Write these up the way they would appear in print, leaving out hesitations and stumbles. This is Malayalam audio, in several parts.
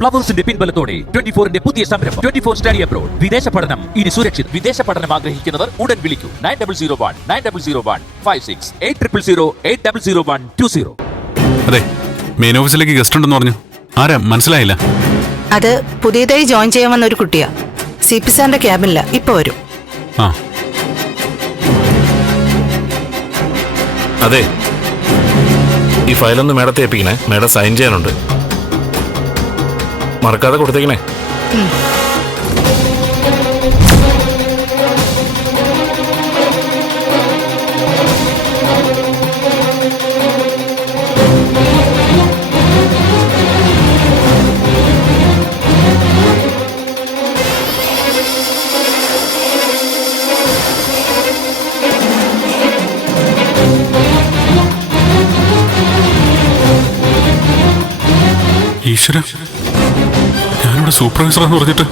ഫ്ലവേഴ്സിന്റെ പിൻബലത്തോടെ 24ന്റെ പുതിയ സംരംഭം 24 സ്റ്റഡി അബ്രോഡ്. വിദേശ പഠനം ഇനി സുരക്ഷിത്. വിദേശ പഠനം ആഗ്രഹിക്കുന്നവർ ഉടൻ വിളിക്കൂ 9001 8000 800120. അതെ, മെയിൻ ഓഫീസിലേക്ക് ഗസ്റ്റ് ഉണ്ടെന്ന് പറഞ്ഞു. ആരാ മനസ്സിലായില്ല? അത് പുതിയതായി ജോയിൻ ചെയ്യാൻ വന്ന ഒരു കുട്ടിയാ. CP സാറിന്റെ ക്യാബിനില്ല, ഇപ്പൊ വരും. ആ അതെ, ഈ ഫയലൊന്ന് മേഡത്തെ ഏൽപ്പിക്കണേ. മേഡം സൈൻ ചെയ്യാനുണ്ട്. മറക്കാതെ കൊടുത്തേക്കണേ. ഈശ്വര, ഞാനിവിടെ സൂപ്പർവൈസറാന്ന് പറഞ്ഞിട്ട്.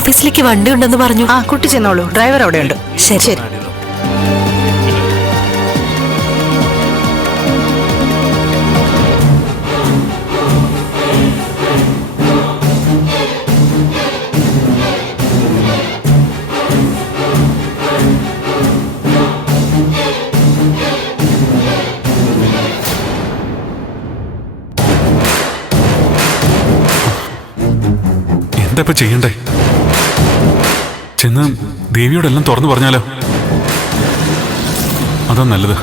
ഓഫീസിലേക്ക് വണ്ടി ഉണ്ടെന്ന് പറഞ്ഞു. ആ, കുട്ടി ചെന്നോളൂ, ഡ്രൈവർ അവിടെ ഉണ്ട്. ശരി ശരി. എന്താ ഇപ്പൊ ചെയ്യണ്ടേ? ചെന്ന് ദേവിയോടെല്ലാം തുറന്നു പറഞ്ഞാലോ? അതാ നല്ലത്.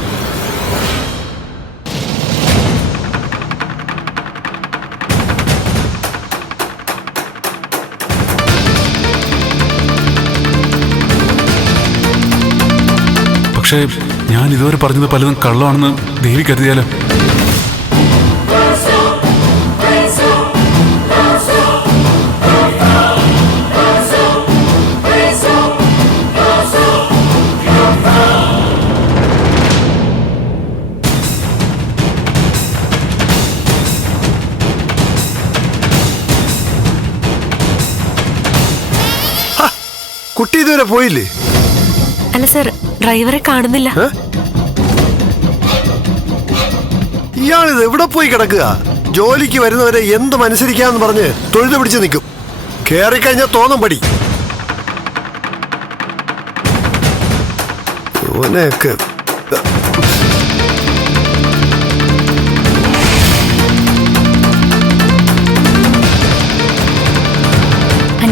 പക്ഷേ ഞാൻ ഇതുവരെ പറഞ്ഞത് പലതും കള്ളമാണെന്ന് ദേവി കരുതിയാലോ? കുട്ടി ഇതുവരെ പോയില്ലേ? അല്ല സർ, ഡ്രൈവറെ കാണുന്നില്ല. ഇയാളിത് എവിടെ പോയി കിടക്കുക? ജോലിക്ക് വരുന്നവരെ എന്തും അനുസരിക്കാന്ന് പറഞ്ഞ് തൊഴുതു പിടിച്ച് നിൽക്കും. കേറിക്കഴിഞ്ഞാൽ തോന്നും പടി. ഓനെയൊക്കെ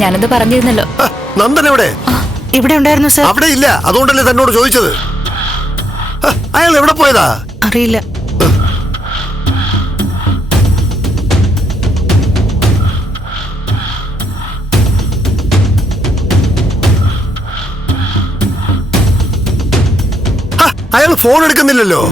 ഞാനത് പറഞ്ഞിരുന്നല്ലോ. നന്ദൻ എവിടെ? ഇവിടെ ഉണ്ടായിരുന്നു സർ. അവിടെ ഇല്ല, അതുകൊണ്ടല്ലേ തന്നോട് ചോദിച്ചത്. അയാൾ എവിടെ പോയതാ? അറിയില്ല. അയാൾ ഫോൺ എടുക്കുന്നില്ലല്ലോ.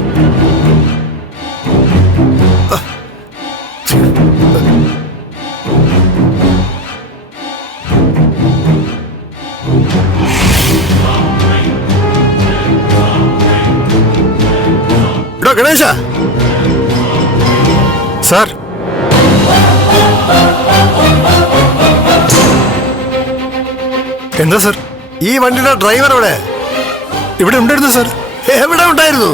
ഗണേശ സാർ, എന്താ സർ? ഈ വണ്ടിയുടെ ഡ്രൈവർ എവിടെ? ഇവിടെ ഉണ്ടായിരുന്നു സാർ. എവിടെ ഉണ്ടായിരുന്നു?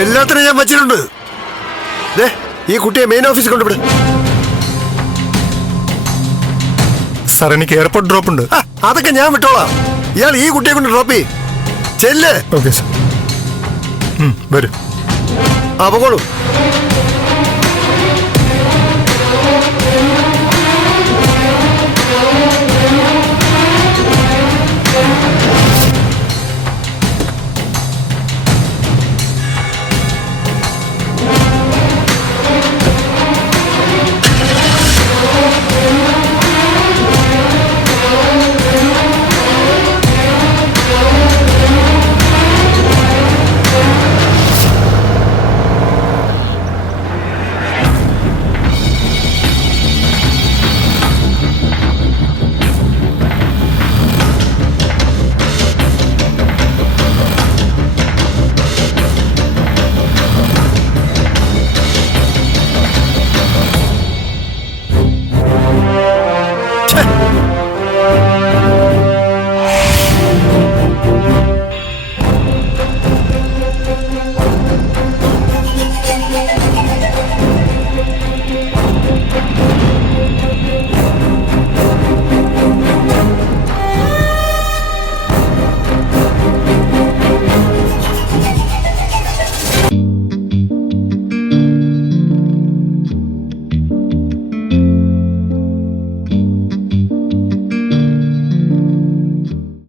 എല്ലാത്തിനും ഞാൻ വച്ചിട്ടുണ്ട്. ഈ കുട്ടിയെ മെയിൻ ഓഫീസിൽ കൊണ്ടുവിട്. സാർ, എനിക്ക് എയർപോർട്ട് ഡ്രോപ്പ് ഉണ്ട്. അതൊക്കെ ഞാൻ വിട്ടോളാം. ഇയാൾ ഈ കുട്ടിയെ കൊണ്ട് ഡ്രോപ്പ് ചെയ്യ്. ചെല്ല്. ഓക്കെ സാർ, വരൂ. പോകോളൂ.